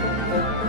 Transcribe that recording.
thank you